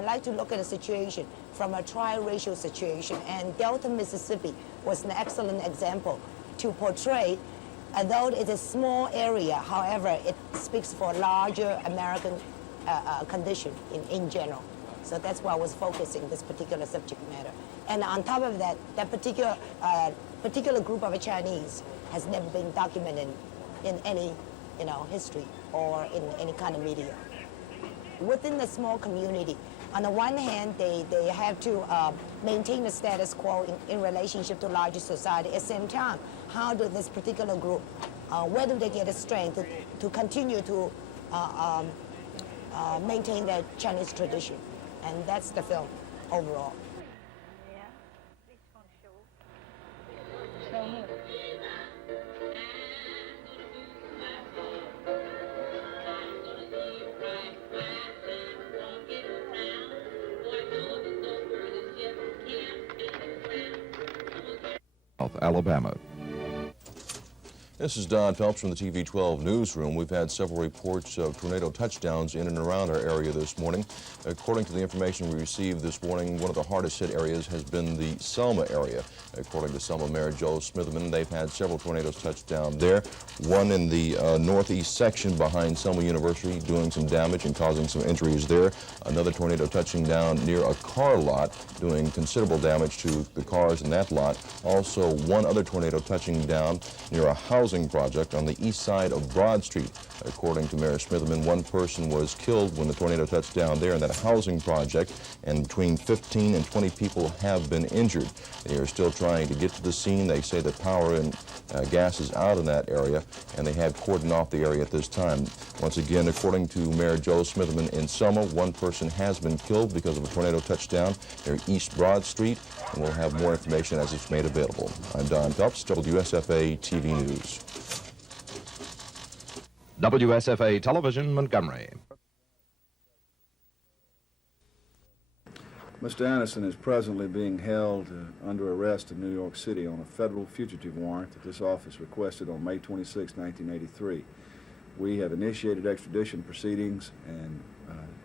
I like to look at the situation from a tri-racial situation, and Delta, Mississippi was an excellent example to portray, although it is a small area, however, it speaks for a larger American condition in general. So that's why I was focusing this particular subject matter. And on top of that, that particular group of Chinese has never been documented in any, history or in any kind of media. Within the small community, on the one hand, they have to maintain the status quo in relationship to larger society. At the same time, how do this particular group, where do they get the strength to continue to maintain their Chinese tradition? And that's the film overall. Yeah, this one show. Show me. Alabama. This is Don Phelps from the TV 12 newsroom. We've had several reports of tornado touchdowns in and around our area this morning. According to the information we received this morning, one of the hardest hit areas has been the Selma area. According to Selma Mayor Joe Smitherman, they've had several tornadoes touch down there. One in the northeast section behind Selma University, doing some damage and causing some injuries there. Another tornado touching down near a car lot, doing considerable damage to the cars in that lot. Also, one other tornado touching down near a housing project on the east side of Broad Street. According to Mayor Smitherman, one person was killed when the tornado touched down there in that housing project, and between 15 and 20 people have been injured. They are still trying to get to the scene. They say that power and gas is out in that area, and they have cordoned off the area at this time. Once again, according to Mayor Joe Smitherman, in Selma, one person has been killed because of a tornado touchdown near East Broad Street, and we'll have more information as it's made available. I'm Don Phelps, WSFA TV News. WSFA Television, Montgomery. Mr. Anderson is presently being held under arrest in New York City on a federal fugitive warrant that this office requested on May 26, 1983. We have initiated extradition proceedings and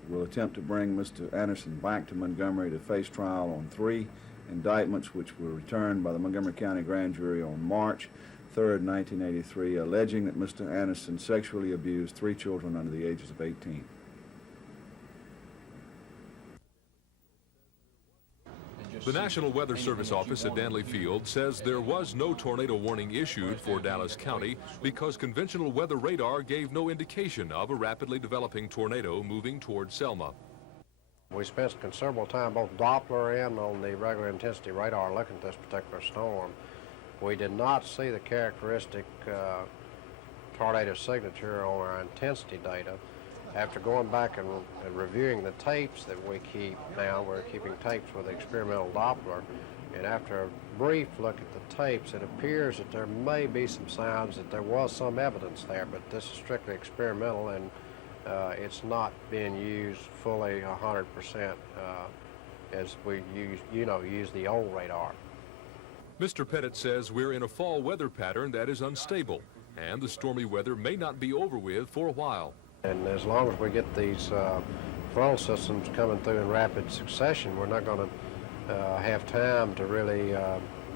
will attempt to bring Mr. Anderson back to Montgomery to face trial on 3 indictments which were returned by the Montgomery County Grand Jury on March 3rd, 1983, alleging that Mr. Anderson sexually abused 3 children under the ages of 18. The National Weather Service office at Danley Field says there was no tornado warning issued for Dallas County because conventional weather radar gave no indication of a rapidly developing tornado moving toward Selma. We spent considerable time, both Doppler and on the regular intensity radar, looking at this particular storm. We did not see the characteristic tornado signature on our intensity data. After going back and reviewing the tapes that we keep now, we're keeping tapes with the experimental Doppler, and after a brief look at the tapes, it appears that there may be some signs that there was some evidence there, but this is strictly experimental, and it's not being used fully 100% as we use the old radar. Mr. Pettit says we're in a fall weather pattern that is unstable, and the stormy weather may not be over with for a while. And as long as we get these frontal systems coming through in rapid succession, we're not going to have time to really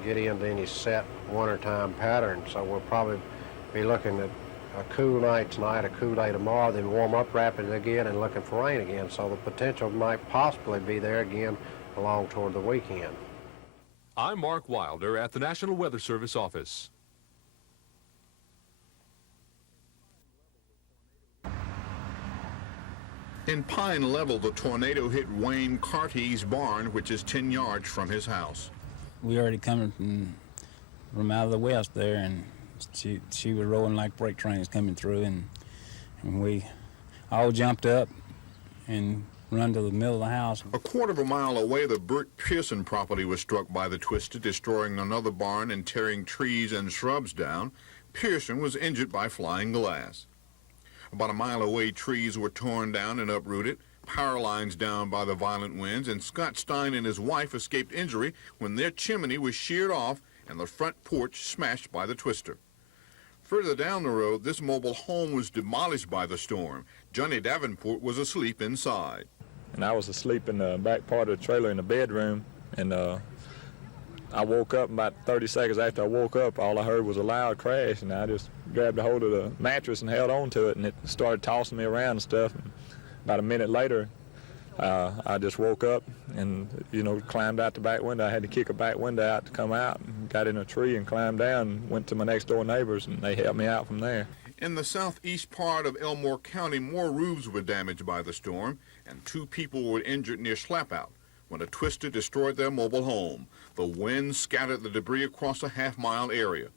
get into any set wintertime pattern. So we'll probably be looking at a cool night tonight, a cool day tomorrow, then warm up rapidly again and looking for rain again. So the potential might possibly be there again along toward the weekend. I'm Mark Wilder at the National Weather Service office. In Pine Level, the tornado hit Wayne Carty's barn, which is 10 yards from his house. We already coming from out of the west there, and she was rolling like freight trains coming through, and we all jumped up and run to the middle of the house. A quarter of a mile away, the Burt Pearson property was struck by the twister, destroying another barn and tearing trees and shrubs down. Pearson was injured by flying glass. About a mile away, trees were torn down and uprooted, power lines down by the violent winds, and Scott Stein and his wife escaped injury when their chimney was sheared off and the front porch smashed by the twister. Further down the road, this mobile home was demolished by the storm. Johnny Davenport was asleep inside. and I was asleep in the back part of the trailer in the bedroom, and I woke up. About 30 seconds after I woke up, all I heard was a loud crash, and I just grabbed a hold of the mattress and held on to it, and it started tossing me around and stuff. And about a minute later, I just woke up and, climbed out the back window. I had to kick a back window out to come out, and got in a tree and climbed down and went to my next door neighbors, and they helped me out from there. In the southeast part of Elmore County, more roofs were damaged by the storm, and 2 people were injured near Slapout when a twister destroyed their mobile home. The wind scattered the debris across a half-mile area.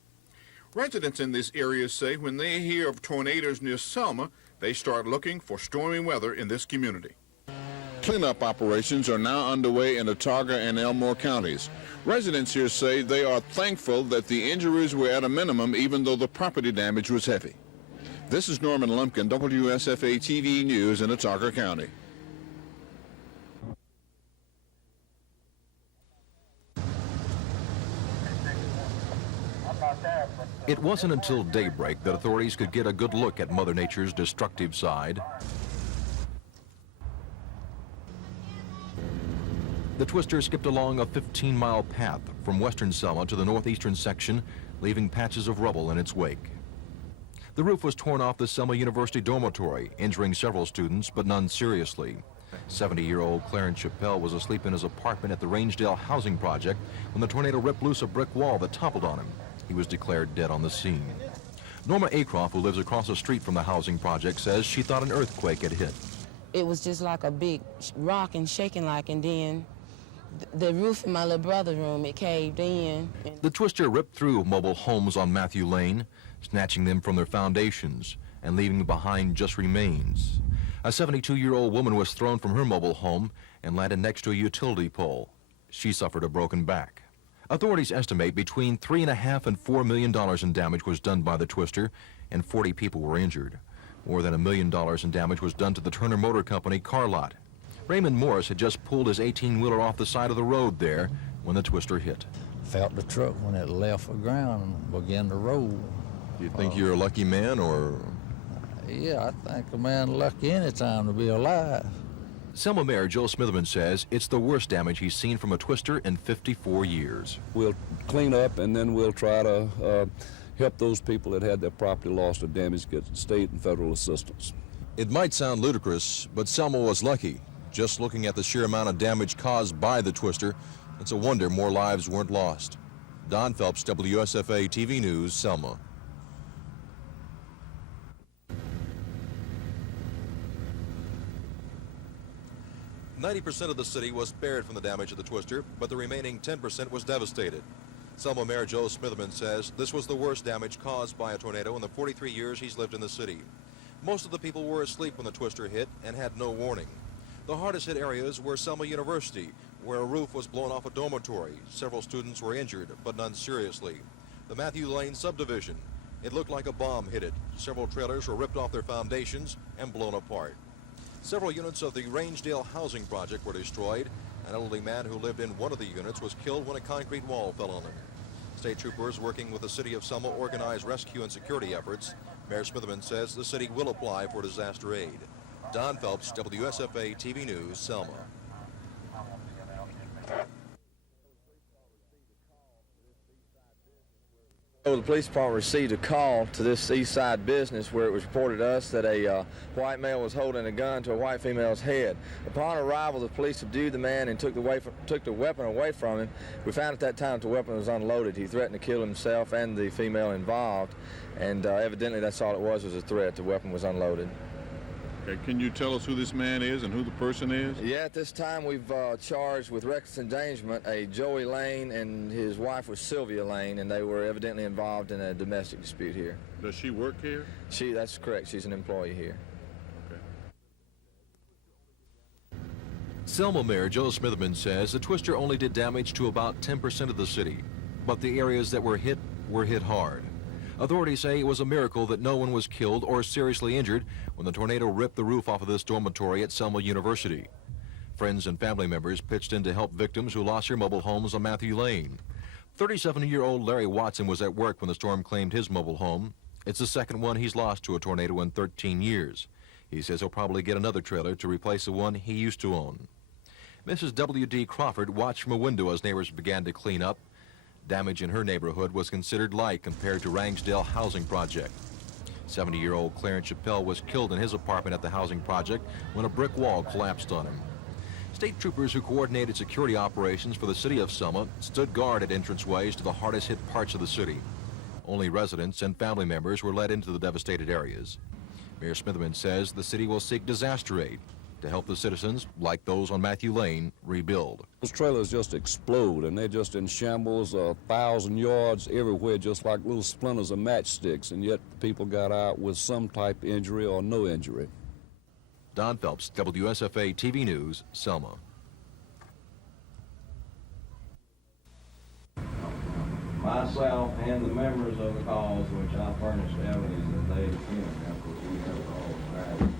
Residents in this area say when they hear of tornadoes near Selma, they start looking for stormy weather in this community. Cleanup operations are now underway in Autauga and Elmore counties. Residents here say they are thankful that the injuries were at a minimum, even though the property damage was heavy. This is Norman Lumpkin, WSFA TV News in Autauga County. It wasn't until daybreak that authorities could get a good look at Mother Nature's destructive side. The twister skipped along a 15-mile path from western Selma to the northeastern section, leaving patches of rubble in its wake. The roof was torn off the Selma University dormitory, injuring several students, but none seriously. 70-year-old Clarence Chappelle was asleep in his apartment at the Rangedale housing project when the tornado ripped loose a brick wall that toppled on him. He was declared dead on the scene. Norma Acroft, who lives across the street from the housing project, says she thought an earthquake had hit. It was just like a big rock and shaking like, and then the roof in my little brother's room, it caved in. The twister ripped through mobile homes on Matthew Lane, snatching them from their foundations and leaving behind just remains. A 72-year-old woman was thrown from her mobile home and landed next to a utility pole. She suffered a broken back. Authorities estimate between $3.5 and $4 million in damage was done by the twister, and 40 people were injured. More than $1 million in damage was done to the Turner Motor Company car lot. Raymond Morris had just pulled his 18-wheeler off the side of the road there when the twister hit. Felt the truck when it left the ground and began to roll. Do you think you're a lucky man, or? Yeah, I think a man lucky any time to be alive. Selma Mayor Joe Smitherman says it's the worst damage he's seen from a twister in 54 years. We'll clean up, and then we'll try to help those people that had their property lost or damaged get state and federal assistance. It might sound ludicrous, but Selma was lucky. Just looking at the sheer amount of damage caused by the twister, it's a wonder more lives weren't lost. Don Phelps, WSFA TV News, Selma. "90% of the city was spared from the damage of the twister, but the remaining 10% was devastated. Selma Mayor Joe Smitherman says this was the worst damage caused by a tornado in the 43 years he's lived in the city. Most of the people were asleep when the twister hit and had no warning. The hardest hit areas were Selma University, where a roof was blown off a dormitory. Several students were injured, but none seriously. The Matthew Lane subdivision. It looked like a bomb hit it. Several trailers were ripped off their foundations and blown apart. Several units of the Rangedale housing project were destroyed. An elderly man who lived in one of the units was killed when a concrete wall fell on him. State troopers working with the city of Selma organized rescue and security efforts. Mayor Smitherman says the city will apply for disaster aid. Don Phelps, WSFA TV News, Selma. The police department received a call to this east side business where it was reported to us that a white male was holding a gun to a white female's head. Upon arrival, the police subdued the man and took the weapon away from him. We found at that time that the weapon was unloaded. He threatened to kill himself and the female involved, and evidently that's all it was a threat. The weapon was unloaded. Okay, can you tell us who this man is and who the person is? Yeah, at this time we've charged with reckless endangerment a Joey Lane, and his wife was Sylvia Lane, and they were evidently involved in a domestic dispute here. Does she work here? That's correct. She's an employee here. Okay. Selma Mayor Joe Smitherman says the twister only did damage to about 10% of the city, but the areas that were hit hard. Authorities say it was a miracle that no one was killed or seriously injured when the tornado ripped the roof off of this dormitory at Selma University. Friends and family members pitched in to help victims who lost their mobile homes on Matthew Lane. 37-year-old Larry Watson was at work when the storm claimed his mobile home. It's the second one he's lost to a tornado in 13 years. He says he'll probably get another trailer to replace the one he used to own. Mrs. W.D. Crawford watched from a window as neighbors began to clean up. Damage in her neighborhood was considered light compared to Rangsdale Housing Project. 70-year-old Clarence Chappelle was killed in his apartment at the housing project when a brick wall collapsed on him. State troopers who coordinated security operations for the city of Selma stood guard at entranceways to the hardest hit parts of the city. Only residents and family members were led into the devastated areas. Mayor Smitherman says the city will seek disaster aid to help the citizens, like those on Matthew Lane, rebuild. Those trailers just explode, and they're just in shambles, 1,000 yards everywhere, just like little splinters of matchsticks, and yet the people got out with some type of injury or no injury. Don Phelps, WSFA TV News, Selma. Myself and the members of the cause which I furnished evidence that they attend, of course, we have all the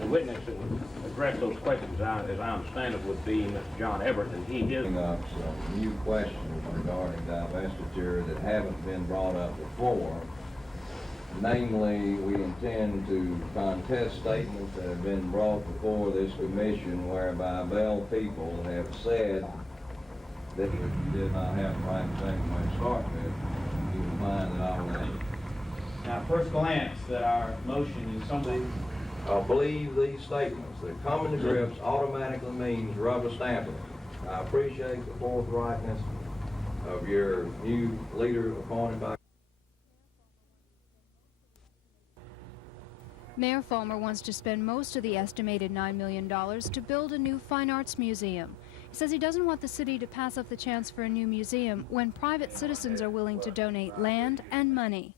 The witness that would address those questions, as I understand it, would be Mr. John Everett, and he is... up some new questions regarding divestiture that haven't been brought up before. Namely, we intend to contest statements that have been brought before this commission whereby Bell people have said that if you did not have the right to take away start with, you would find that I will. Now, at first glance, that our motion is something. I believe these statements that coming to grips automatically means rubber stamping. I appreciate the forthrightness of your new leader appointed by. Mayor Fulmer wants to spend most of the estimated $9 million to build a new fine arts museum. He says he doesn't want the city to pass up the chance for a new museum when private citizens are willing to donate land and money.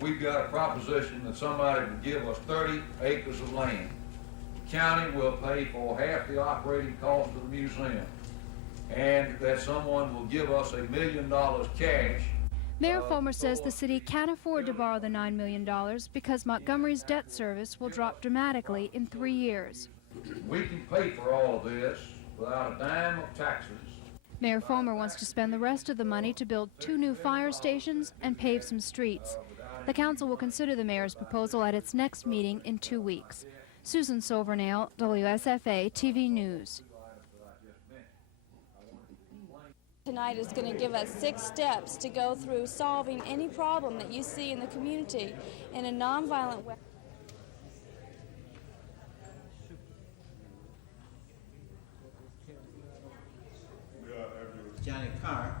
We've got a proposition that somebody would give us 30 acres of land. The county will pay for half the operating cost of the museum, and that someone will give us $1 million cash. Mayor Fulmer says the city can't afford to borrow the $9 million because Montgomery's debt service will drop dramatically in 3 years. We can pay for all of this without a dime of taxes. Mayor Fulmer wants to spend the rest of the money to build 2 new fire stations and pave some streets. The council will consider the mayor's proposal at its next meeting in 2 weeks. Susan Silvernail, WSFA TV News. Tonight is going to give us 6 steps to go through solving any problem that you see in the community in a nonviolent way. Johnny Carr.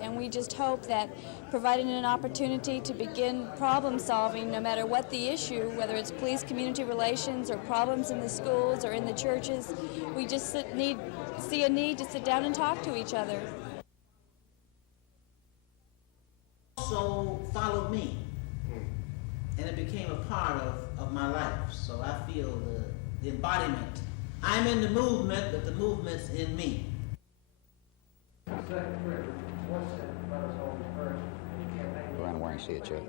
And we just hope that providing an opportunity to begin problem solving, no matter what the issue, whether it's police community relations or problems in the schools or in the churches, we just see a need to sit down and talk to each other. Also followed me, and it became a part of my life. So I feel the embodiment. I'm in the movement, but the movement's in me. Go around where and see it, Chuck.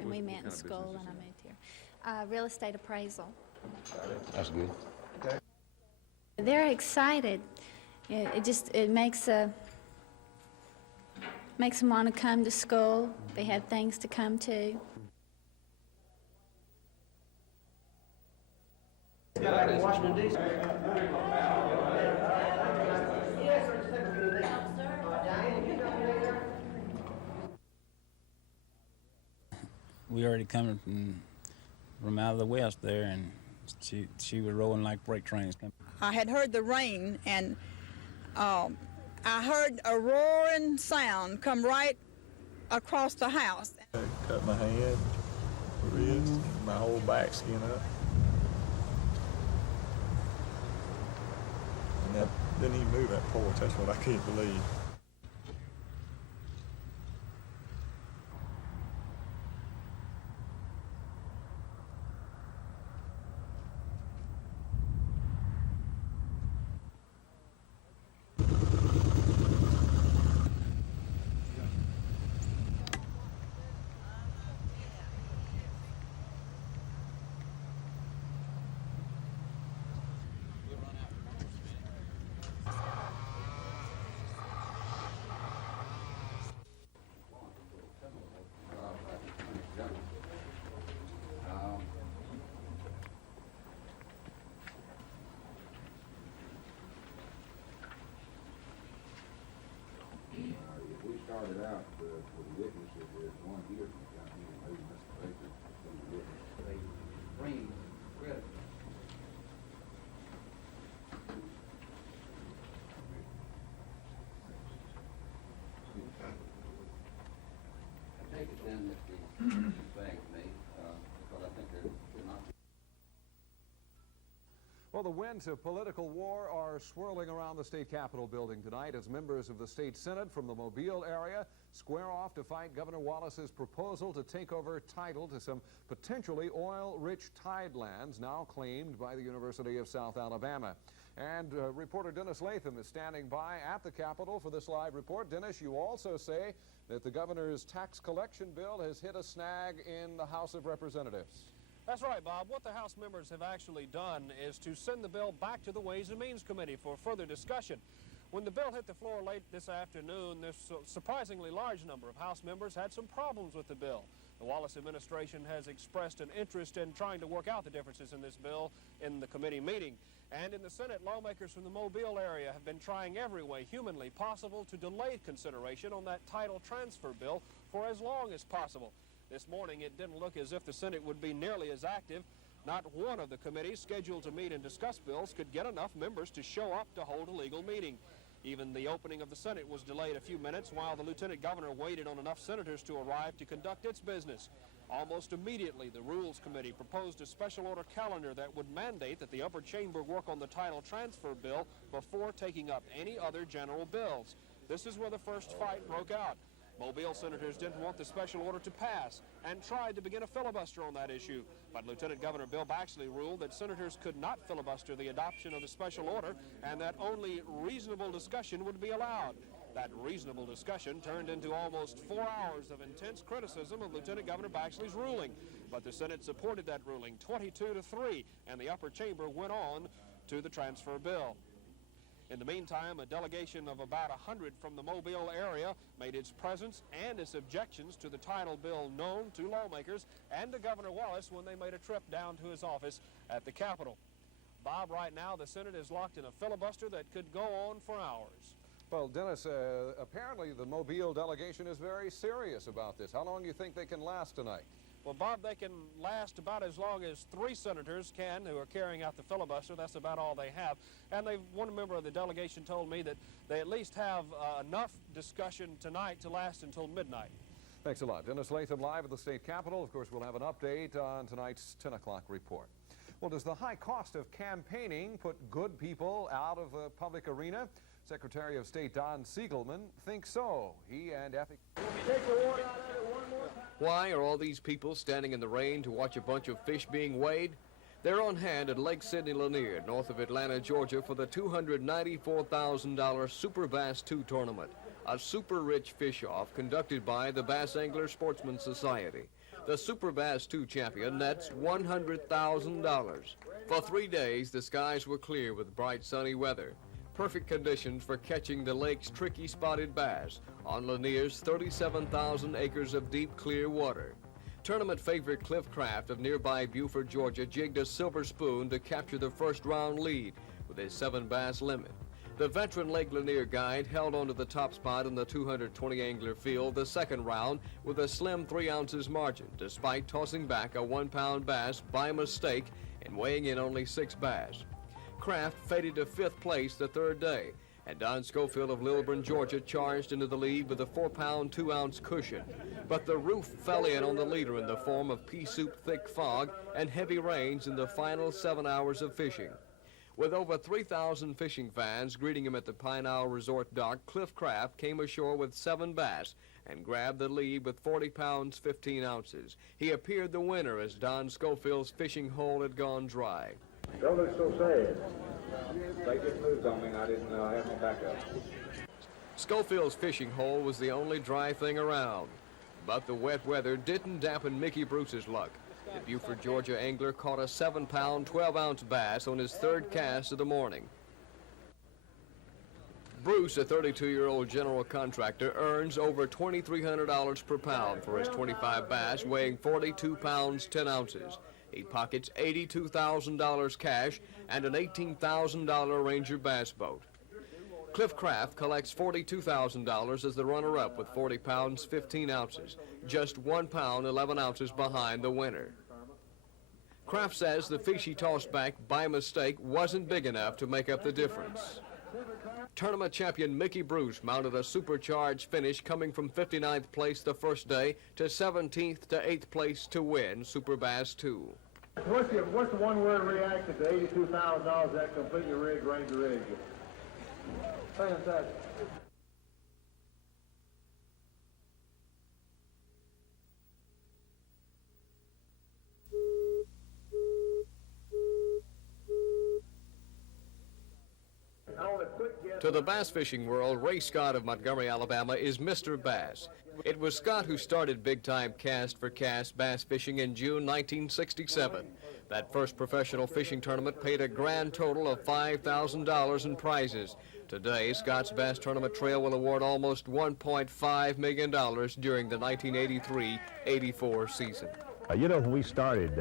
And we met in school when I moved here. Real estate appraisal. That's good. They're excited. It makes them want to come to school. They have things to come to. Washington, D.C. We already coming from out of the west there, and she was rolling like freight trains. I had heard the rain, and I heard a roaring sound come right across the house. I cut my hand, wrist, my whole back skin up. And that didn't even move that porch. That's what I can't believe. Well, the winds of political war are swirling around the state capitol building tonight as members of the state senate from the Mobile area square off to fight Governor Wallace's proposal to take over title to some potentially oil-rich tidelands now claimed by the University of South Alabama. And reporter Dennis Latham is standing by at the Capitol for this live report. Dennis, you also say that the governor's tax collection bill has hit a snag in the House of Representatives. That's right, Bob. What the House members have actually done is to send the bill back to the Ways and Means Committee for further discussion. When the bill hit the floor late this afternoon, this surprisingly large number of House members had some problems with the bill. The Wallace administration has expressed an interest in trying to work out the differences in this bill in the committee meeting. And in the Senate, lawmakers from the Mobile area have been trying every way humanly possible to delay consideration on that title transfer bill for as long as possible. This morning, it didn't look as if the Senate would be nearly as active. Not one of the committees scheduled to meet and discuss bills could get enough members to show up to hold a legal meeting. Even the opening of the Senate was delayed a few minutes while the Lieutenant Governor waited on enough senators to arrive to conduct its business. Almost immediately, the Rules Committee proposed a special order calendar that would mandate that the upper chamber work on the title transfer bill before taking up any other general bills. This is where the first fight broke out. Mobile senators didn't want the special order to pass and tried to begin a filibuster on that issue. But Lieutenant Governor Bill Baxley ruled that senators could not filibuster the adoption of the special order and that only reasonable discussion would be allowed. That reasonable discussion turned into almost 4 hours of intense criticism of Lieutenant Governor Baxley's ruling. But the Senate supported that ruling 22-3, and the upper chamber went on to the transfer bill. In the meantime, a delegation of about 100 from the Mobile area made its presence and its objections to the title bill known to lawmakers and to Governor Wallace when they made a trip down to his office at the Capitol. Bob, right now the Senate is locked in a filibuster that could go on for hours. Well, Dennis, apparently the Mobile delegation is very serious about this. How long do you think they can last tonight? Well, Bob, they can last about as long as 3 senators can who are carrying out the filibuster. That's about all they have. And one member of the delegation told me that they at least have enough discussion tonight to last until midnight. Thanks a lot. Dennis Latham live at the state capitol. Of course, we'll have an update on tonight's 10 o'clock report. Well, does the high cost of campaigning put good people out of the public arena? Secretary of State Don Siegelman thinks so. He and ethics. Why are all these people standing in the rain to watch a bunch of fish being weighed? They're on hand at Lake Sidney Lanier, north of Atlanta, Georgia, for the $294,000 Super Bass II tournament, a super rich fish-off conducted by the Bass Angler Sportsman Society. The Super Bass II champion nets $100,000. For 3 days, the skies were clear with bright sunny weather. Perfect conditions for catching the lake's tricky spotted bass on Lanier's 37,000 acres of deep, clear water. Tournament favorite Cliff Craft of nearby Beaufort, Georgia, jigged a silver spoon to capture the first round lead with his 7 bass limit. The veteran Lake Lanier guide held onto the top spot in the 220 angler field the second round with a slim 3 ounces margin, despite tossing back a 1-pound bass by mistake and weighing in only 6 bass. Kraft faded to 5th place the 3rd day, and Don Schofield of Lilburn, Georgia, charged into the lead with a 4-pound, 2-ounce cushion. But the roof fell in on the leader in the form of pea-soup thick fog and heavy rains in the final 7 hours of fishing. With over 3,000 fishing fans greeting him at the Pine Isle Resort dock, Cliff Craft came ashore with 7 bass and grabbed the lead with 40 pounds, 15 ounces. He appeared the winner as Don Schofield's fishing hole had gone dry. Don't look so sad. They just moved on me and I didn't have my backup. Schofield's fishing hole was the only dry thing around. But the wet weather didn't dampen Mickey Bruce's luck. The Beaufort, Georgia angler caught a 7-pound, 12-ounce bass on his 3rd cast of the morning. Bruce, a 32-year-old general contractor, earns over $2,300 per pound for his 25 bass weighing 42 pounds, 10 ounces. He pockets $82,000 cash and an $18,000 Ranger bass boat. Cliff Craft collects $42,000 as the runner-up with 40 pounds, 15 ounces, just 1 pound, 11 ounces behind the winner. Craft says the fish he tossed back by mistake wasn't big enough to make up the difference. Tournament champion Mickey Bruce mounted a supercharged finish, coming from 59th place the first day to 17th to 8th place to win Super Bass II. What's the one-word reaction to $82,000 that completely rigged Ranger rig? Fantastic. To the bass fishing world, Ray Scott of Montgomery, Alabama is Mr. Bass. It was Scott who started big-time cast for cast bass fishing in June 1967. That first professional fishing tournament paid a grand total of $5,000 in prizes. Today, Scott's Bass Tournament Trail will award almost $1.5 million during the 1983-84 season. You know, when we started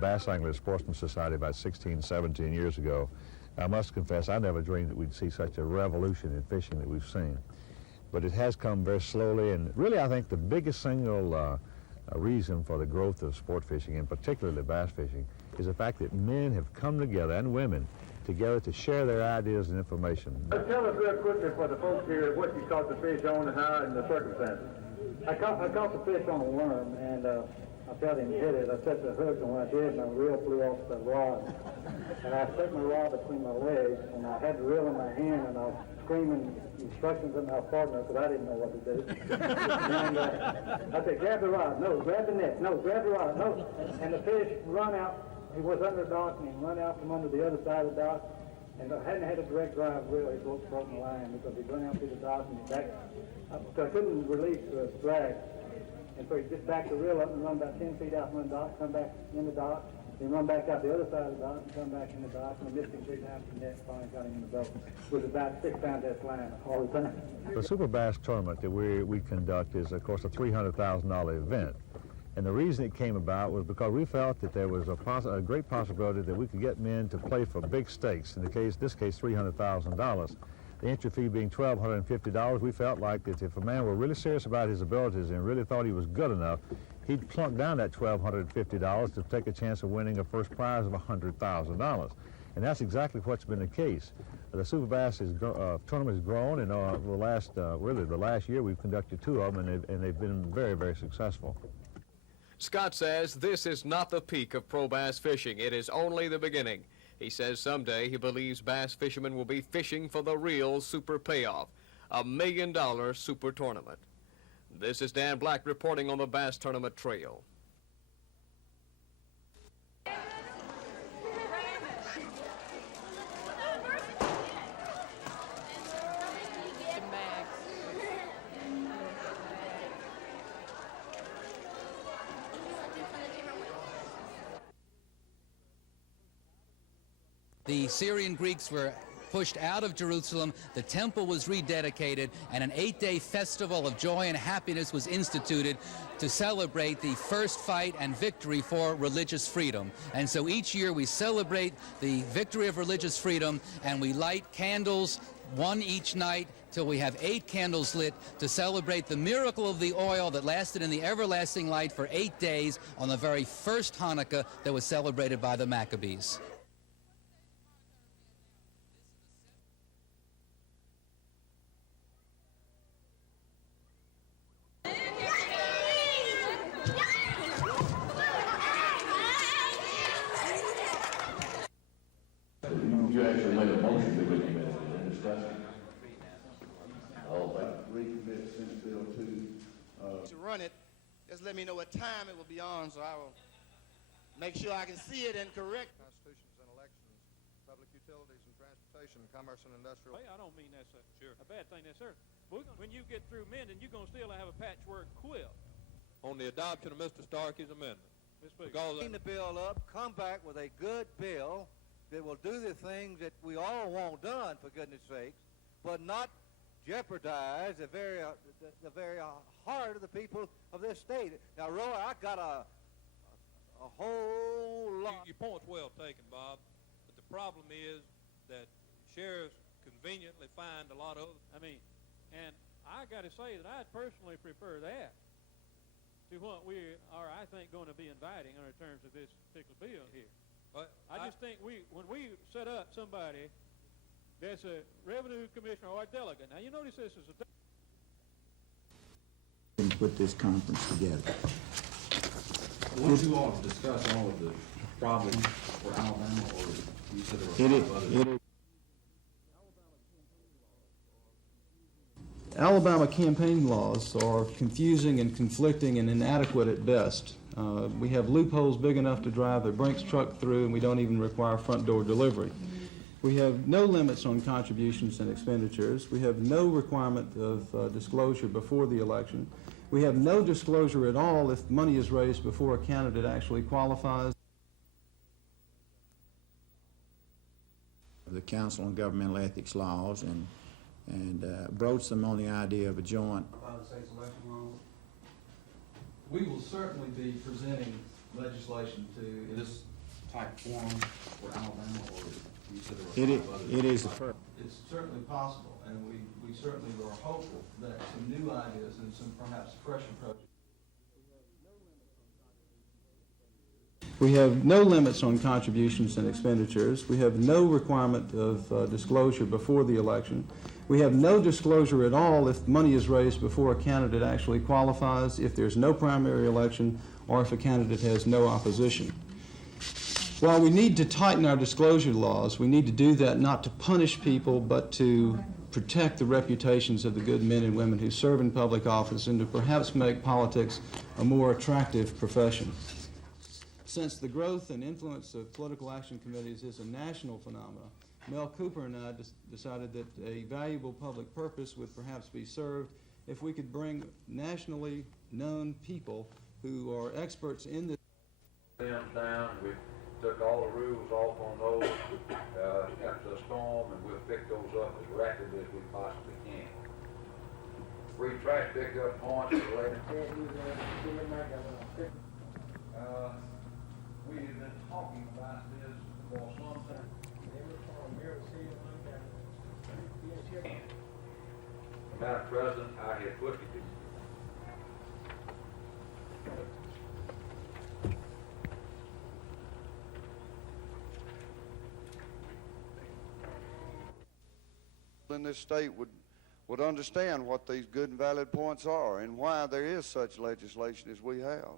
Bass Angler Sportsman Society about 16, 17 years ago, I must confess I never dreamed that we'd see such a revolution in fishing that we've seen. But it has come very slowly, and really I think the biggest single reason for the growth of sport fishing, and particularly bass fishing, is the fact that men have come together, and women, together to share their ideas and information. Tell us real quickly for the folks here what you caught the fish on and how and the circumstances. I caught the fish on a worm, and I felt him hit it. I set the hook, and when I did, my reel flew off the rod. And I stuck my rod between my legs, and I had the reel in my hand, and I was screaming instructions at my partner because I didn't know what to do. And I said, grab the rod. No, grab the net. No, grab the rod. No. And the fish run out. He was under the dock, and he run out from under the other side of the dock. And I hadn't had a direct drive reel. He broke the line because he run out through the dock and back. So I couldn't release the drag. And so he just backed the reel up and run about 10 feet out from the dock, come back in the dock, then run back out the other side of the dock and come back in the dock. And I missed him 3 times from the net, finally got him in the boat. With about 6 pound test line all the time. The Super Bass Tournament that we conduct is, of course, a $300,000 event. And the reason it came about was because we felt that there was a great possibility that we could get men to play for big stakes. In this case, $300,000. The entry fee being $1,250, we felt like that if a man were really serious about his abilities and really thought he was good enough, he'd plunk down that $1,250 to take a chance of winning a first prize of $100,000. And that's exactly what's been the case. The Super Bass tournament has grown, and the last year we've conducted 2 of them, and they've been very, very successful. Scott says this is not the peak of pro bass fishing. It is only the beginning. He says someday he believes bass fishermen will be fishing for the real super payoff, $1 million super tournament. This is Dan Black reporting on the Bass Tournament Trail. The Syrian Greeks were pushed out of Jerusalem, the temple was rededicated, and an 8-day festival of joy and happiness was instituted to celebrate the first fight and victory for religious freedom. And so each year we celebrate the victory of religious freedom, and we light candles, 1 each night, till we have 8 candles lit to celebrate the miracle of the oil that lasted in the everlasting light for 8 days on the very first Hanukkah that was celebrated by the Maccabees. You actually made a motion to discussion. Recommit Senate Bill 2. To run it, just let me know what time it will be on so I will make sure I can see it and correct. Constitutions and elections, public utilities and transportation, commerce and industrial. Hey, I don't mean that's a bad thing, that's sir. When you get through mending, you're going to still have a patchwork quilt. On the adoption of Mr. Starkey's amendment. Clean the bill up, come back with a good bill that will do the things that we all want done, for goodness sakes, but not jeopardize the very heart of the people of this state. Now, Roy, I got a whole lot. Your point's well taken, Bob, but the problem is that sheriffs conveniently find a lot of. And I got to say that I'd personally prefer that to what we are, I think, going to be inviting under terms of this particular bill here. I just think when we set up somebody that's a revenue commissioner or a delegate. Now, you notice this is a... And put this conference together. I want you all to discuss all of the problem for Alabama, or you said there were five others? Alabama campaign laws are confusing and conflicting and inadequate at best. We have loopholes big enough to drive the Brinks truck through, and we don't even require front door delivery. We have no limits on contributions and expenditures. We have no requirement of disclosure before the election. We have no disclosure at all if money is raised before a candidate actually qualifies. The Council on Governmental Ethics laws and broach them on the idea of a joint. We will certainly be presenting legislation to this type form for Alabama, or you said there were five others? It is the first. It's certainly possible, and we certainly are hopeful that some new ideas and some perhaps fresh approaches. We have no limits on contributions and expenditures. We have no requirement of disclosure before the election. We have no disclosure at all if money is raised before a candidate actually qualifies, if there's no primary election, or if a candidate has no opposition. While we need to tighten our disclosure laws, we need to do that not to punish people, but to protect the reputations of the good men and women who serve in public office and to perhaps make politics a more attractive profession. Since the growth and influence of political action committees is a national phenomenon, Mel Cooper and I decided that a valuable public purpose would perhaps be served if we could bring nationally known people who are experts in this. Down, we took all the rules off on those after the storm, and we'll pick those up as rapidly as we possibly can. Free trash pickup points for later. We have been talking about this for some time. Madam President, I have put it. In this state would understand what these good and valid points are and why there is such legislation as we have.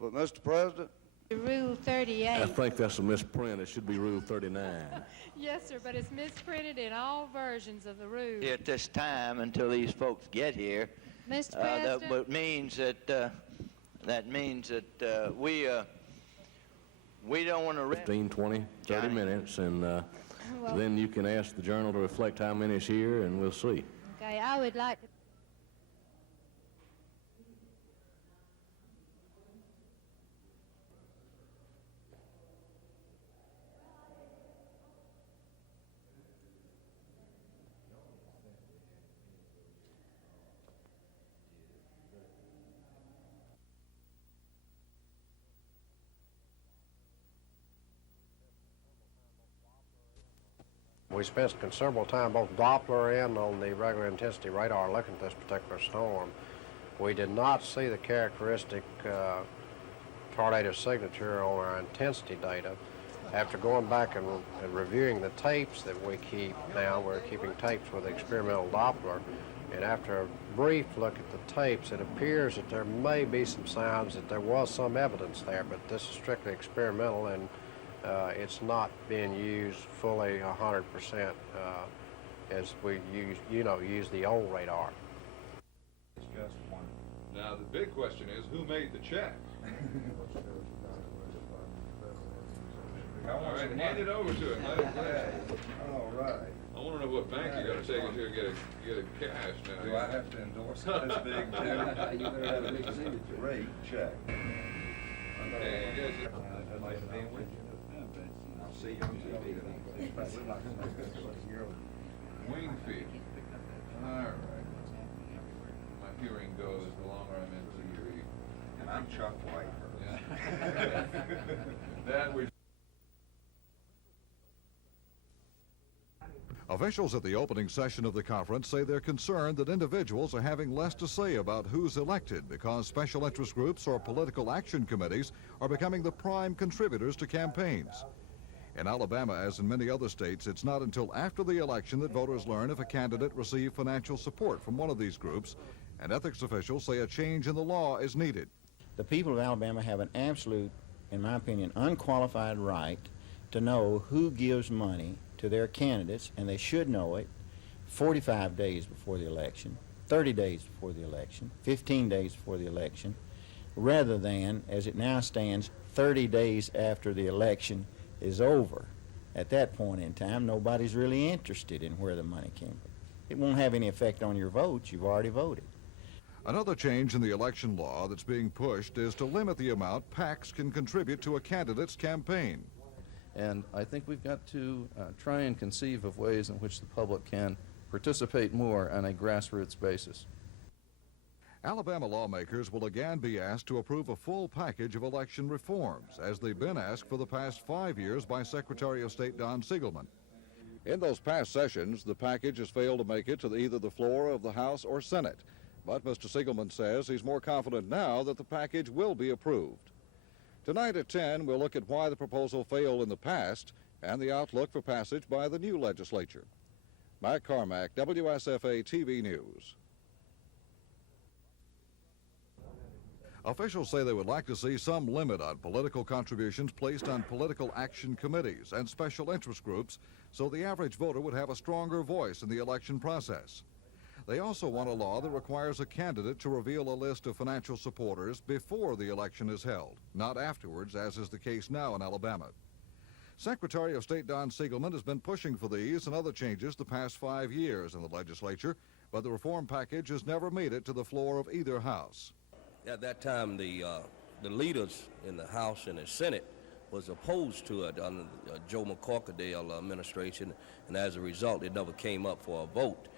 But, Mr. President, Rule 38. I think that's a misprint. It should be Rule 39. Yes, sir, but it's misprinted in all versions of the rule. At this time, until these folks get here, Mr. President, that means that we don't want to 15, 20, 30 minutes, and well, then you can ask the Journal to reflect how many is here, and we'll see. okay, I would like to. We spent considerable time both Doppler and on the regular intensity radar looking at this particular storm. We did not see the characteristic tornado signature on our intensity data. After going back and reviewing the tapes that we keep now, we're keeping tapes with experimental Doppler, and after a brief look at the tapes, it appears that there may be some signs that there was some evidence there, but this is strictly experimental, and it's not being used fully 100% as we use the old radar. It's just one. Now the big question is, who made the check? All right, hand it over to him. Let him play. all right. I want to know what bank you got to take it to and get a cash now. Do I have to endorse it this big too? You better have a big signature. Great check. Okay, you guys. I'll see you on TV. Wingfield. All right. My hearing goes the longer I'm into your ear. And I'm Chuck White. Yeah. That we. Officials at the opening session of the conference say they're concerned that individuals are having less to say about who's elected because special interest groups or political action committees are becoming the prime contributors to campaigns. In Alabama, as in many other states, it's not until after the election that voters learn if a candidate received financial support from one of these groups, and ethics officials say a change in the law is needed. The people of Alabama have an absolute, in my opinion, unqualified right to know who gives money to their candidates, and they should know it 45 days before the election, 30 days before the election, 15 days before the election, rather than, as it now stands, 30 days after the election is over. At that point in time, nobody's really interested in where the money came from. It won't have any effect on your votes. You've already voted. Another change in the election law that's being pushed is to limit the amount PACs can contribute to a candidate's campaign. And I think we've got to try and conceive of ways in which the public can participate more on a grassroots basis. Alabama lawmakers will again be asked to approve a full package of election reforms, as they've been asked for the past 5 years by Secretary of State Don Siegelman. In those past sessions, the package has failed to make it to either the floor of the House or Senate. But Mr. Siegelman says he's more confident now that the package will be approved. Tonight at 10, we'll look at why the proposal failed in the past and the outlook for passage by the new legislature. Mike Carmack, WSFA TV News. Officials say they would like to see some limit on political contributions placed on political action committees and special interest groups so the average voter would have a stronger voice in the election process. They also want a law that requires a candidate to reveal a list of financial supporters before the election is held, not afterwards, as is the case now in Alabama. Secretary of State Don Siegelman has been pushing for these and other changes the past 5 years in the legislature, but the reform package has never made it to the floor of either house. At that time, the leaders in the House and the Senate was opposed to it under Joe McCorkadale administration, and as a result, it never came up for a vote.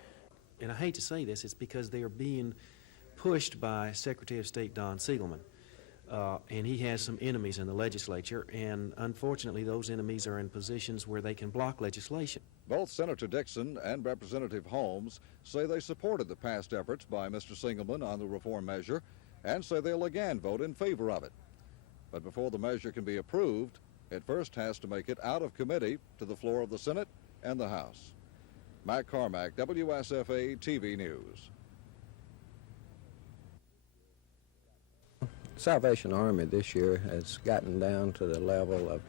And I hate to say this, it's because they are being pushed by Secretary of State Don Siegelman, and he has some enemies in the legislature, and unfortunately those enemies are in positions where they can block legislation. Both Senator Dixon and Representative Holmes say they supported the past efforts by Mr. Siegelman on the reform measure and say they'll again vote in favor of it. But before the measure can be approved, it first has to make it out of committee to the floor of the Senate and the House. Mike Carmack, WSFA TV News. Salvation Army this year has gotten down to the level of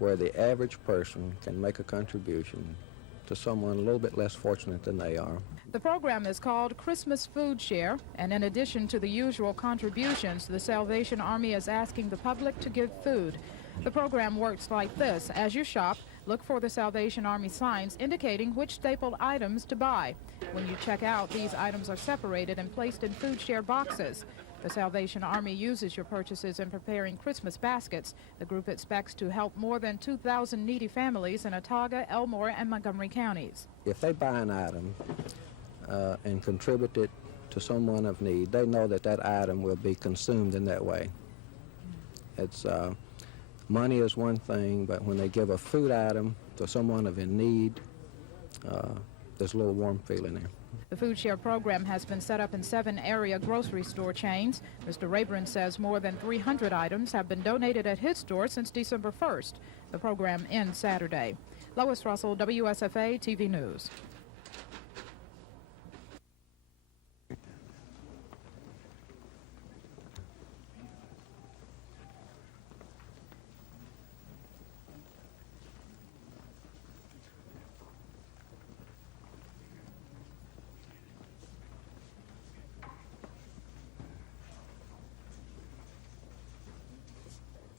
where the average person can make a contribution to someone a little bit less fortunate than they are. The program is called Christmas Food Share, and in addition to the usual contributions, the Salvation Army is asking the public to give food. The program works like this. As you shop, look for the Salvation Army signs indicating which staple items to buy. When you check out, these items are separated and placed in food share boxes. The Salvation Army uses your purchases in preparing Christmas baskets. The group expects to help more than 2,000 needy families in Autauga, Elmore, and Montgomery counties. If they buy an item and contribute it to someone of need, they know that that item will be consumed in that way. It's money is one thing, but when they give a food item to someone of in need, there's a little warm feeling there. The food share program has been set up in 7 area grocery store chains. Mr. Rayburn says more than 300 items have been donated at his store since December 1st. The program ends Saturday. Lois Russell, WSFA TV News.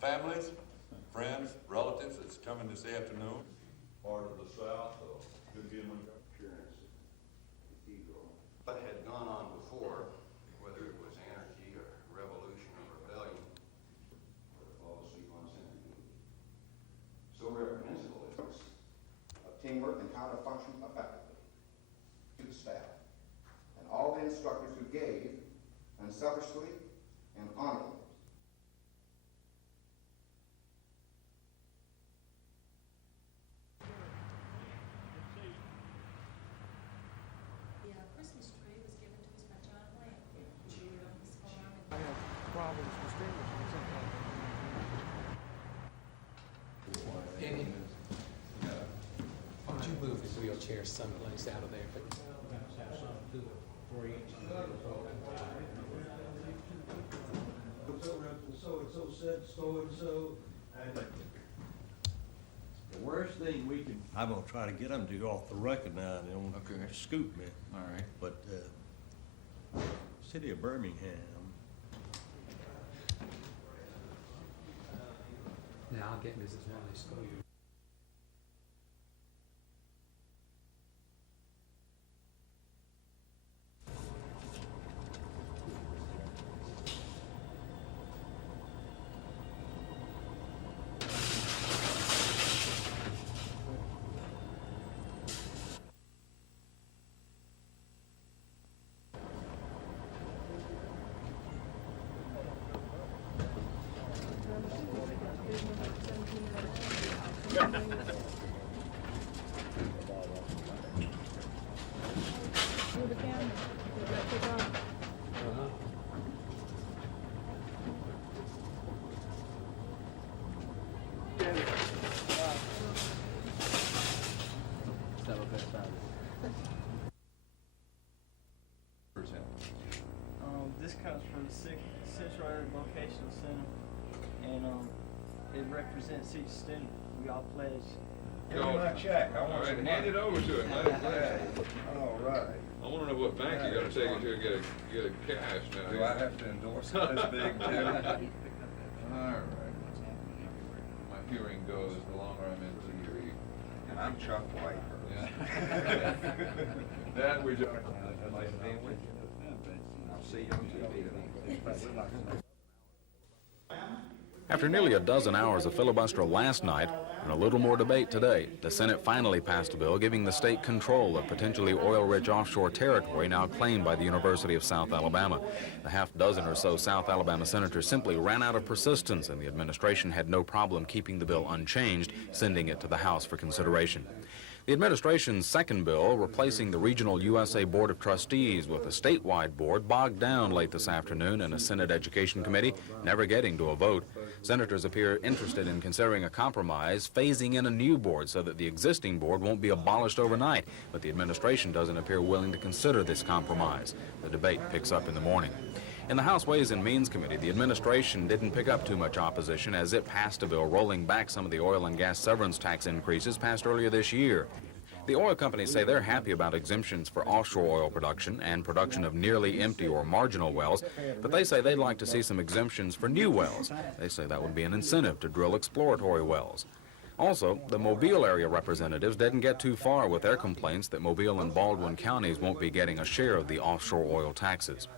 Families, friends, relatives that's coming this afternoon. Part of the South, What had gone on before, whether it was anarchy or revolution or rebellion, so reprehensible is of teamwork and how to function effectively to the staff and all the instructors who gave unselfishly and honorably. Would you move the wheelchair someplace out of there? said so-and-so, and the worst thing we can... I'm gonna try to get them to go off the record now, and they don't scoop me. All right. But, City of Birmingham, Now I'll get Mrs. Wallace. This comes from the Central Area Vocational Center, and it represents each student. We all pledge. Give me my check. I want some hand it over to him. Let him play. All right. I want to know what bank you got to take it to and get a cash now. Do I have to endorse it this big too? All right. My hearing goes the longer I'm in to hear you. And I'm Chuck White. Yeah. That we don't. I'll see you on TV tonight. After nearly a dozen hours of filibuster last night and a little more debate today, the Senate finally passed a bill giving the state control of potentially oil-rich offshore territory now claimed by the University of South Alabama. The half-dozen or so South Alabama senators simply ran out of persistence, and the administration had no problem keeping the bill unchanged, sending it to the House for consideration. The administration's second bill, replacing the regional USA Board of Trustees with a statewide board, bogged down late this afternoon in a Senate Education Committee, never getting to a vote. Senators appear interested in considering a compromise, phasing in a new board so that the existing board won't be abolished overnight, but the administration doesn't appear willing to consider this compromise. The debate picks up in the morning. In the House Ways and Means Committee, the administration didn't pick up too much opposition as it passed a bill rolling back some of the oil and gas severance tax increases passed earlier this year. The oil companies say they're happy about exemptions for offshore oil production and production of nearly empty or marginal wells, but they say they'd like to see some exemptions for new wells. They say that would be an incentive to drill exploratory wells. Also, the Mobile area representatives didn't get too far with their complaints that Mobile and Baldwin counties won't be getting a share of the offshore oil taxes.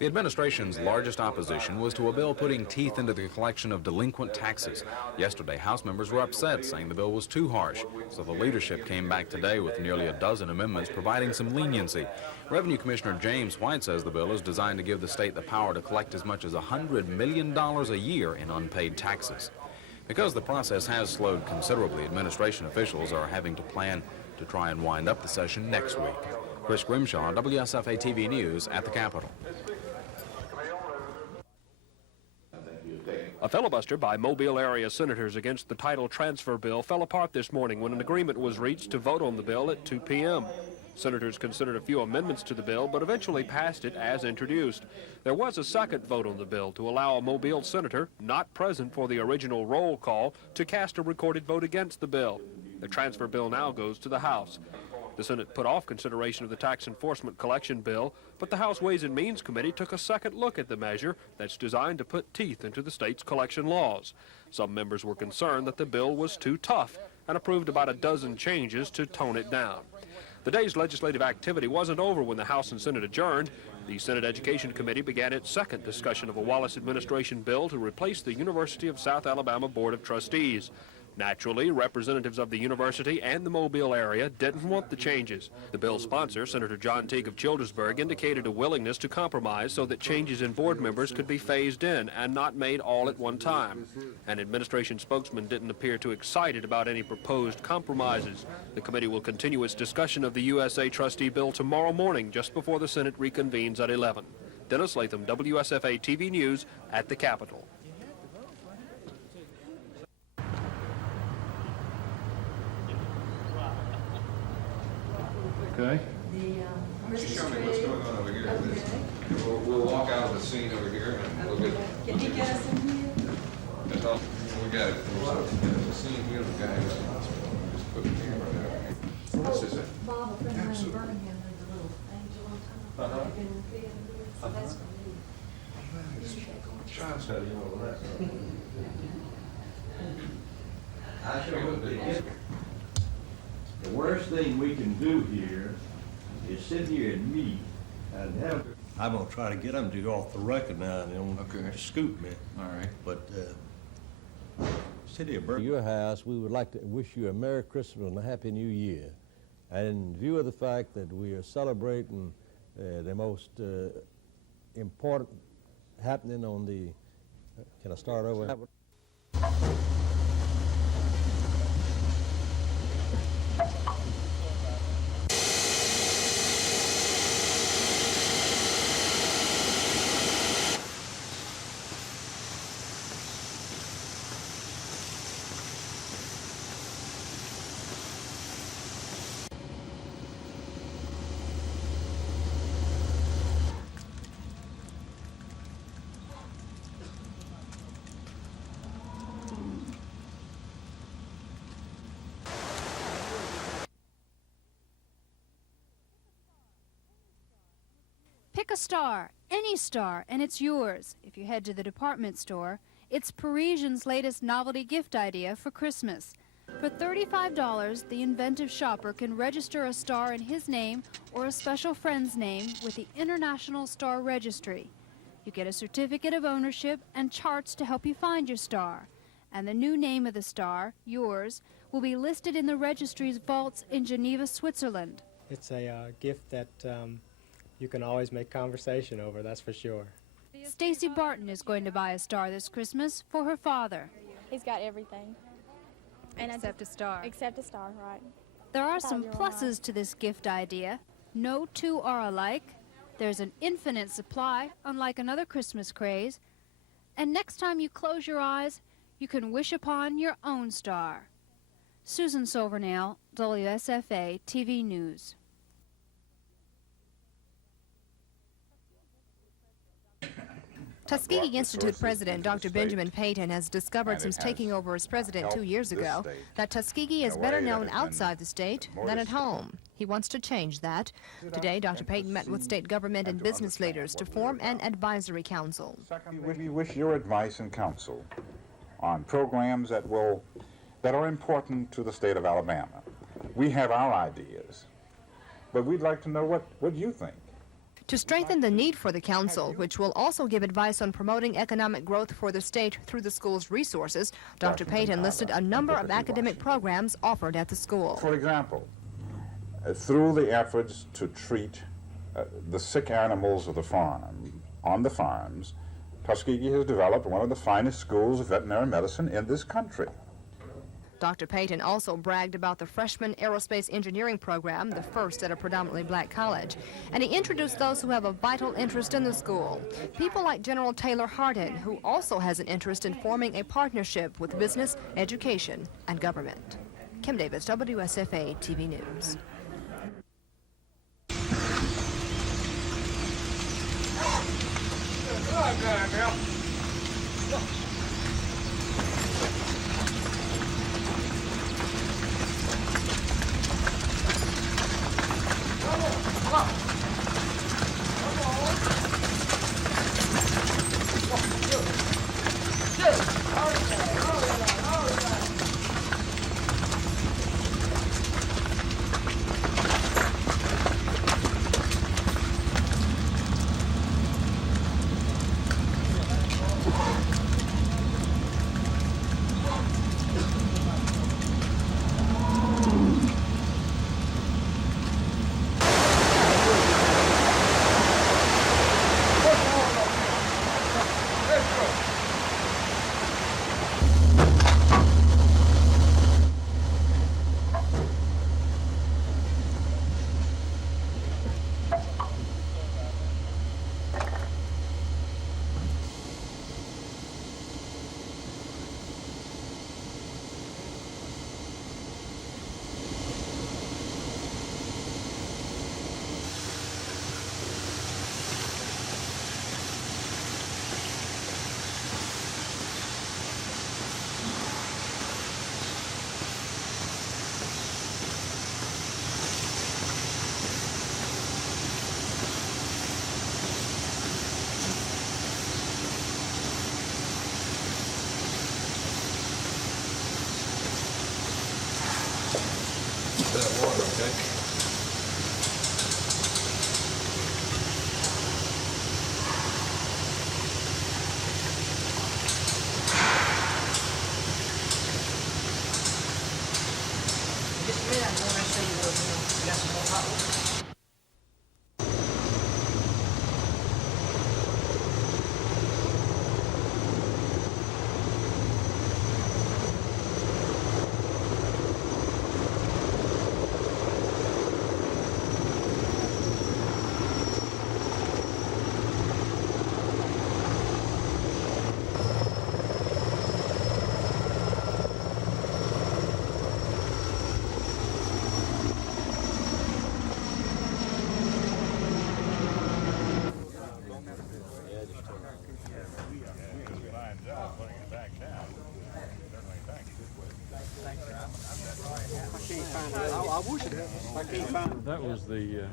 The administration's largest opposition was to a bill putting teeth into the collection of delinquent taxes. Yesterday, House members were upset, saying the bill was too harsh, so the leadership came back today with nearly a dozen amendments providing some leniency. Revenue Commissioner James White says the bill is designed to give the state the power to collect as much as $100 million a year in unpaid taxes. Because the process has slowed considerably, administration officials are having to plan to try and wind up the session next week. Chris Grimshaw, WSFA TV News at the Capitol. A filibuster by Mobile area senators against the title transfer bill fell apart this morning when an agreement was reached to vote on the bill at 2 p.m. Senators considered a few amendments to the bill, but eventually passed it as introduced. There was a second vote on the bill to allow a Mobile senator not present for the original roll call to cast a recorded vote against the bill. The transfer bill now goes to the House. The Senate put off consideration of the tax enforcement collection bill, but the House Ways and Means Committee took a second look at the measure that's designed to put teeth into the state's collection laws. Some members were concerned that the bill was too tough and approved about a dozen changes to tone it down. The day's legislative activity wasn't over when the House and Senate adjourned. The Senate Education Committee began its second discussion of a Wallace administration bill to replace the University of South Alabama Board of Trustees. Naturally, representatives of the university and the Mobile area didn't want the changes. The bill's sponsor, Senator John Teague of Childersburg, indicated a willingness to compromise so that changes in board members could be phased in and not made all at one time. An administration spokesman didn't appear too excited about any proposed compromises. The committee will continue its discussion of the USA trustee bill tomorrow morning, just before the Senate reconvenes at 11. Dennis Latham, WSFA TV News at the Capitol. Okay. Show me what's going on over here. We'll walk out of the scene over here and we'll get. Can you get us in here? Oh, we got it. See here, the guy in the hospital. Just put the camera there. This is it. Bob, a friend of mine in Absolutely. Birmingham, there's a little angel on top. Uh-huh. So that's for me. Child study and all that. I sure would be. The worst thing we can do here is sit here and meet and have. I'm gonna try to get them to go off the record now, and they don't scoop me. All right. But, City of Birmingham. Your house, we would like to wish you a Merry Christmas and a Happy New Year. And in view of the fact that we are celebrating the most important happening on the, can I start over? Pick a star, any star, and it's yours. If you head to the department store, it's Parisian's latest novelty gift idea for Christmas. For $35, the inventive shopper can register a star in his name or a special friend's name with the International Star Registry. You get a certificate of ownership and charts to help you find your star. And the new name of the star, yours, will be listed in the registry's vaults in Geneva, Switzerland. It's a gift that you can always make conversation over, that's for sure. Stacy Barton is going to buy a star this Christmas for her father. He's got everything. Except a star. Except a star, right. There are I thought some you were right. pluses to this gift idea. No two are alike. There's an infinite supply, unlike another Christmas craze. And next time you close your eyes, you can wish upon your own star. Susan Silvernail, WSFA TV News. Tuskegee Institute President Dr. Benjamin Payton has discovered since taking over as president 2 years ago that Tuskegee is better known outside the state than at home. He wants to change that. Today, Dr. Payton met with state government and business leaders to form an advisory council. We wish your advice and counsel on programs that are important to the state of Alabama. We have our ideas, but we'd like to know what you think. To strengthen the need for the council, which will also give advice on promoting economic growth for the state through the school's resources, Dr. Payton listed a number of academic programs offered at the school. For example, through the efforts to treat the sick animals of the farm, on the farms, Tuskegee has developed one of the finest schools of veterinary medicine in this country. Dr. Payton also bragged about the freshman aerospace engineering program, the first at a predominantly black college, and he introduced those who have a vital interest in the school. People like General Taylor Hardin, who also has an interest in forming a partnership with business, education, and government. Kim Davis, WSFA TV News. That was the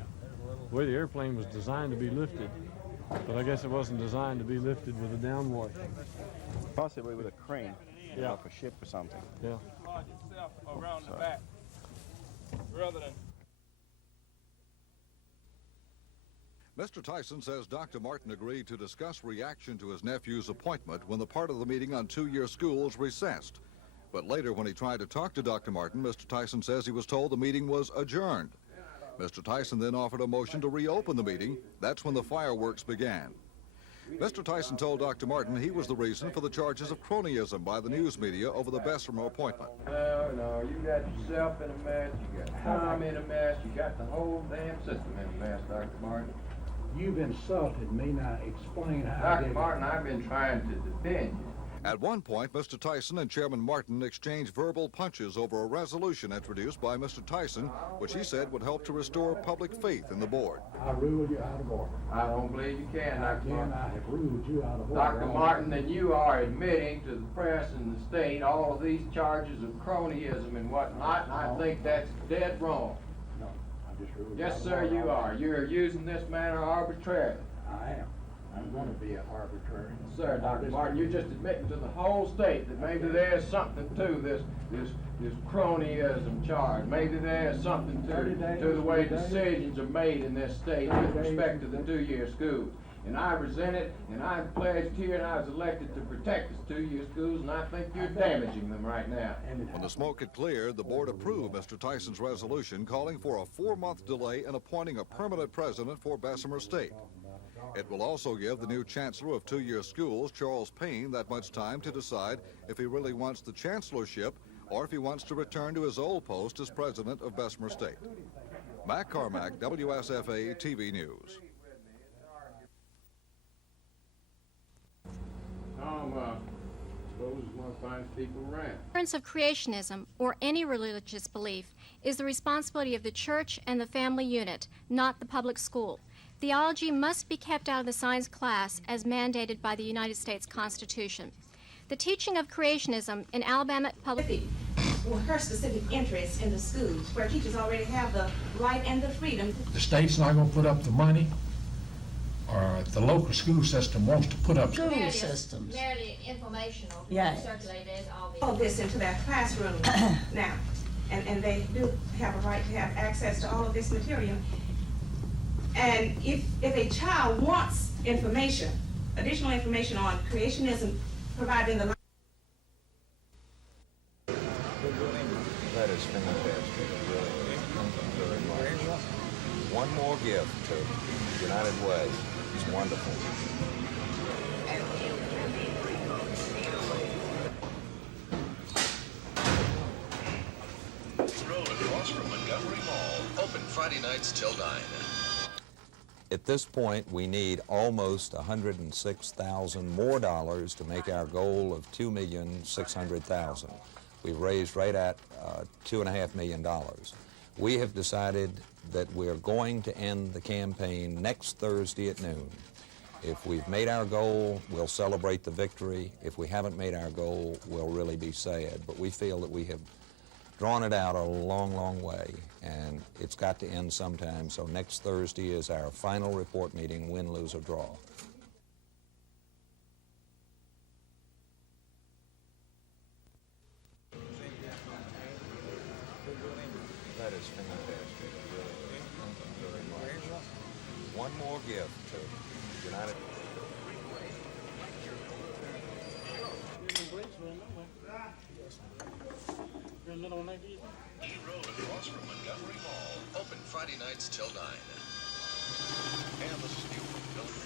way the airplane was designed to be lifted, but I guess it wasn't designed to be lifted with a downwash. Possibly with a crane, Yeah. off a ship or something. Yeah. Lodge itself around the back, rather than. Mr. Tyson says Dr. Martin agreed to discuss reaction to his nephew's appointment when the part of the meeting on two-year schools recessed. But later, when he tried to talk to Dr. Martin, Mr. Tyson says he was told the meeting was adjourned. Mr. Tyson then offered a motion to reopen the meeting. That's when the fireworks began. Mr. Tyson told Dr. Martin he was the reason for the charges of cronyism by the news media over the Bessemer appointment. No, you got yourself in a mess, you got Tom in a mess, you got the whole damn system in a mess, Dr. Martin. You've insulted me, now explain how I Dr. did it. Martin, I've been trying to defend you. At one point, Mr. Tyson and Chairman Martin exchanged verbal punches over a resolution introduced by Mr. Tyson, which he said would help to restore public faith in the board. I ruled you out of order. I don't believe you can, Dr. Martin. I have ruled you out of order. Dr. Martin, then you are admitting to the press and the state all of these charges of cronyism and whatnot, and I think that's dead wrong. No, I just ruled Yes, you out of sir, order. you are. You are using this matter arbitrarily. I am. I'm going to be arbitrary. Sir, Dr. Martin, you're just admitting to the whole state that maybe there's something to this cronyism charge. Maybe there's something to the way decisions are made in this state with respect to the two-year schools. And I resent it, and I pledged here, and I was elected to protect the two-year schools, and I think you're damaging them right now. When the smoke had cleared, the board approved Mr. Tyson's resolution calling for a 4-month delay in appointing a permanent president for Bessemer State. It will also give the new chancellor of two-year schools, Charles Payne, that much time to decide if he really wants the chancellorship or if he wants to return to his old post as president of Bessemer State. Mac Carmack, WSFA TV News. Suppose it's one of the finest people around. Ignorance of creationism or any religious belief is the responsibility of the church and the family unit, not the public school. Theology must be kept out of the science class as mandated by the United States Constitution. The teaching of creationism in Alabama public... her specific interests in the schools, where teachers already have the right and the freedom. The state's not going to put up the money, or the local school system wants to put up... School systems. Merely informational. Yeah. Circulated all this into their classroom now, and they do have a right to have access to all of this material. And if a child wants information, additional information on creationism provided in the... That is fantastic. Thank you very much. One more gift to United Way. It's wonderful. Road across from Montgomery Mall. Open Friday nights till 9. At this point, we need almost $106,000 more dollars to make our goal of $2,600,000. We've raised right at $2.5 million. We have decided that we're going to end the campaign next Thursday at noon. If we've made our goal, we'll celebrate the victory. If we haven't made our goal, we'll really be sad. But we feel that we have drawn it out a long, long way, and it's got to end sometime. So next Thursday is our final report meeting, win, lose, or draw. That That is fantastic. Really. Thank you very much. One more gift to United. E Road across from Montgomery Mall. Open Friday nights till 9. And this is new building.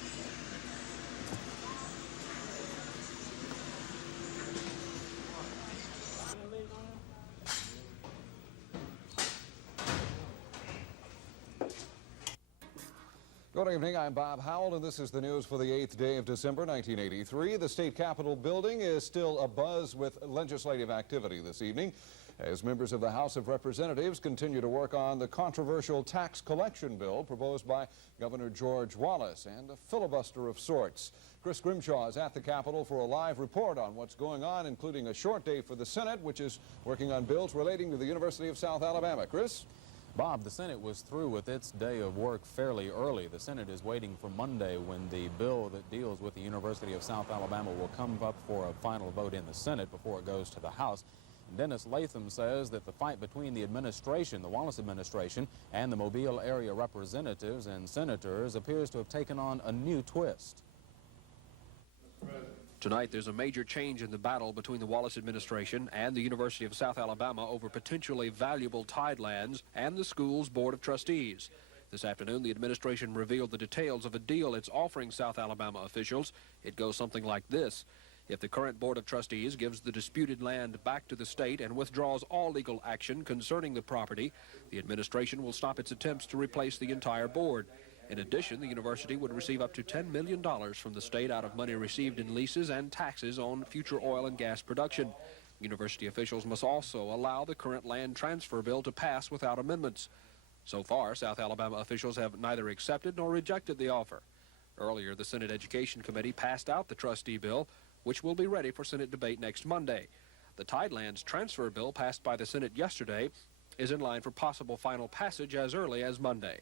Good evening, I'm Bob Howell, and this is the news for the 8th day of December, 1983. The State Capitol building is still abuzz with legislative activity this evening as members of the House of Representatives continue to work on the controversial tax collection bill proposed by Governor George Wallace, and a filibuster of sorts. Chris Grimshaw is at the Capitol for a live report on what's going on, including a short day for the Senate, which is working on bills relating to the University of South Alabama. Chris? Bob, the Senate was through with its day of work fairly early. The Senate is waiting for Monday when the bill that deals with the University of South Alabama will come up for a final vote in the Senate before it goes to the House. Dennis Latham says that the fight between the administration, the Wallace administration, and the Mobile area representatives and senators appears to have taken on a new twist. Tonight, there's a major change in the battle between the Wallace administration and the University of South Alabama over potentially valuable tidelands and the school's Board of Trustees. This afternoon, the administration revealed the details of a deal it's offering South Alabama officials. It goes something like this. If the current Board of Trustees gives the disputed land back to the state and withdraws all legal action concerning the property, the administration will stop its attempts to replace the entire board. In addition, the university would receive up to $10 million from the state out of money received in leases and taxes on future oil and gas production. University officials must also allow the current land transfer bill to pass without amendments. So far, South Alabama officials have neither accepted nor rejected the offer. Earlier, the Senate Education Committee passed out the trustee bill, which will be ready for Senate debate next Monday. The Tidelands transfer bill passed by the Senate yesterday is in line for possible final passage as early as Monday.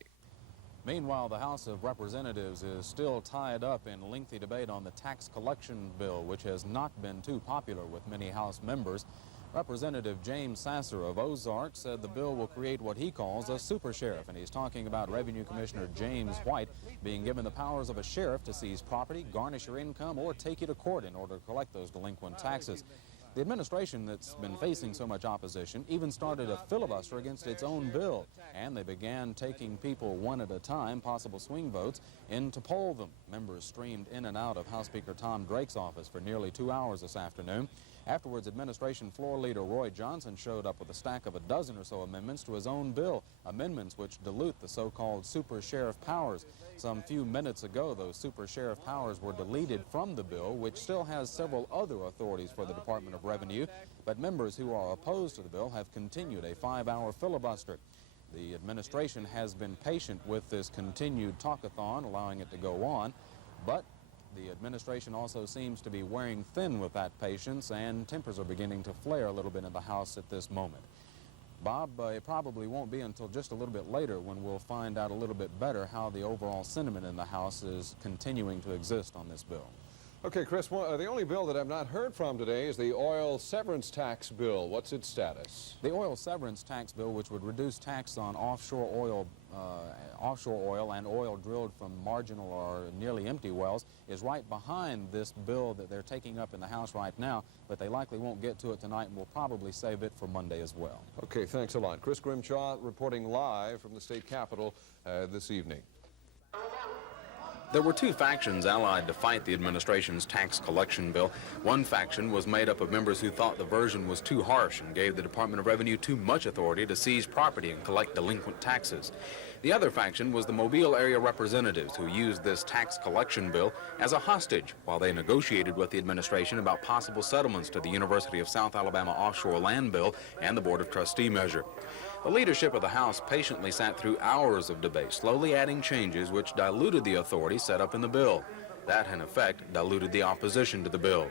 Meanwhile, the House of Representatives is still tied up in lengthy debate on the tax collection bill, which has not been too popular with many House members. Representative James Sasser of Ozark said the bill will create what he calls a super sheriff, and he's talking about Revenue Commissioner James White being given the powers of a sheriff to seize property, garnish your income, or take you to court in order to collect those delinquent taxes. The administration that's been facing so much opposition even started a filibuster against its own bill, and they began taking people one at a time, possible swing votes, in to poll them. Members streamed in and out of House Speaker Tom Drake's office for nearly 2 hours this afternoon. Afterwards, administration floor leader Roy Johnson showed up with a stack of a dozen or so amendments to his own bill, amendments which dilute the so-called super sheriff powers. Some few minutes ago, those super sheriff powers were deleted from the bill, which still has several other authorities for the Department of Revenue, but members who are opposed to the bill have continued a 5-hour filibuster. The administration has been patient with this continued talkathon, allowing it to go on, but the administration also seems to be wearing thin with that patience, and tempers are beginning to flare a little bit in the House at this moment. Bob, it probably won't be until just a little bit later when we'll find out a little bit better how the overall sentiment in the House is continuing to exist on this bill. Okay, Chris, the only bill that I've not heard from today is the oil severance tax bill. What's its status? The oil severance tax bill, which would reduce tax on offshore oil and oil drilled from marginal or nearly empty wells, is right behind this bill that they're taking up in the House right now, but they likely won't get to it tonight and will probably save it for Monday as well. Okay, thanks a lot. Chris Grimshaw reporting live from the state capitol this evening. There were two factions allied to fight the administration's tax collection bill. One faction was made up of members who thought the version was too harsh and gave the Department of Revenue too much authority to seize property and collect delinquent taxes. The other faction was the Mobile area representatives who used this tax collection bill as a hostage while they negotiated with the administration about possible settlements to the University of South Alabama offshore land bill and the Board of Trustee measure. The leadership of the House patiently sat through hours of debate, slowly adding changes which diluted the authority set up in the bill. That, in effect, diluted the opposition to the bill.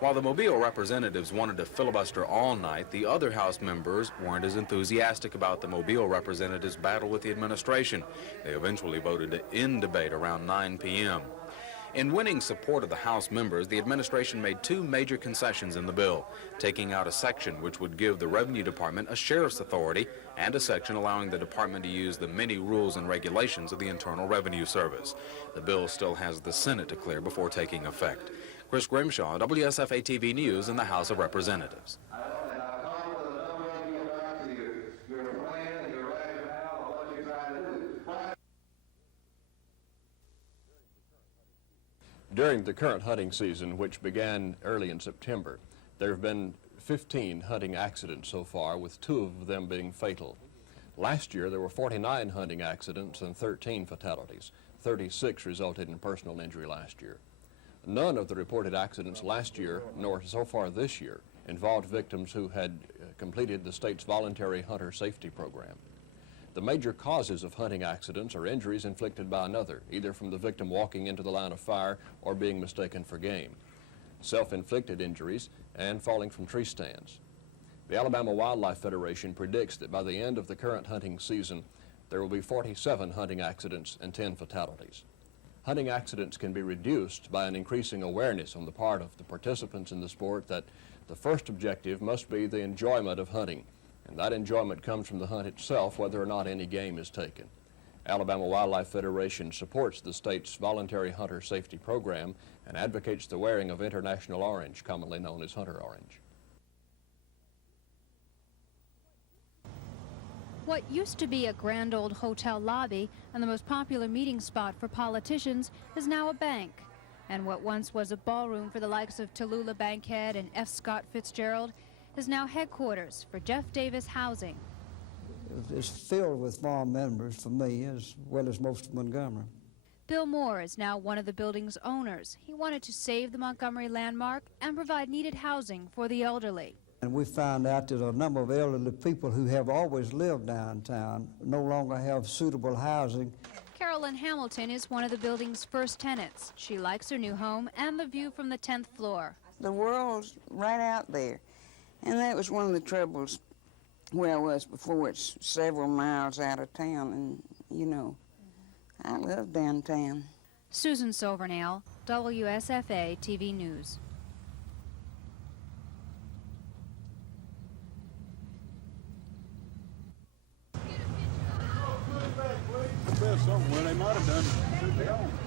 While the Mobile representatives wanted to filibuster all night, the other House members weren't as enthusiastic about the Mobile representatives' battle with the administration. They eventually voted to end debate around 9 p.m. In winning support of the House members, the administration made two major concessions in the bill, taking out a section which would give the Revenue Department a sheriff's authority and a section allowing the department to use the many rules and regulations of the Internal Revenue Service. The bill still has the Senate to clear before taking effect. Chris Grimshaw, WSFA TV News in the House of Representatives. During the current hunting season, which began early in September, there have been 15 hunting accidents so far, with 2 of them being fatal. Last year, there were 49 hunting accidents and 13 fatalities. 36 resulted in personal injury last year. None of the reported accidents last year, nor so far this year, involved victims who had completed the state's voluntary hunter safety program. The major causes of hunting accidents are injuries inflicted by another, either from the victim walking into the line of fire or being mistaken for game, self-inflicted injuries, and falling from tree stands. The Alabama Wildlife Federation predicts that by the end of the current hunting season, there will be 47 hunting accidents and 10 fatalities. Hunting accidents can be reduced by an increasing awareness on the part of the participants in the sport that the first objective must be the enjoyment of hunting, and that enjoyment comes from the hunt itself, whether or not any game is taken. Alabama Wildlife Federation supports the state's voluntary hunter safety program and advocates the wearing of international orange, commonly known as hunter orange. What used to be a grand old hotel lobby and the most popular meeting spot for politicians is now a bank. And what once was a ballroom for the likes of Tallulah Bankhead and F. Scott Fitzgerald is now headquarters for Jeff Davis Housing. It's filled with farm members for me, as well as most of Montgomery. Bill Moore is now one of the building's owners. He wanted to save the Montgomery landmark and provide needed housing for the elderly. And we found out that a number of elderly people who have always lived downtown no longer have suitable housing. Carolyn Hamilton is one of the building's first tenants. She likes her new home and the view from the 10th floor. The world's right out there. And that was one of the troubles where I was before. It's several miles out of town, and, you know, I love downtown. Susan Silvernail, WSFA TV News. Somewhere they might have done it.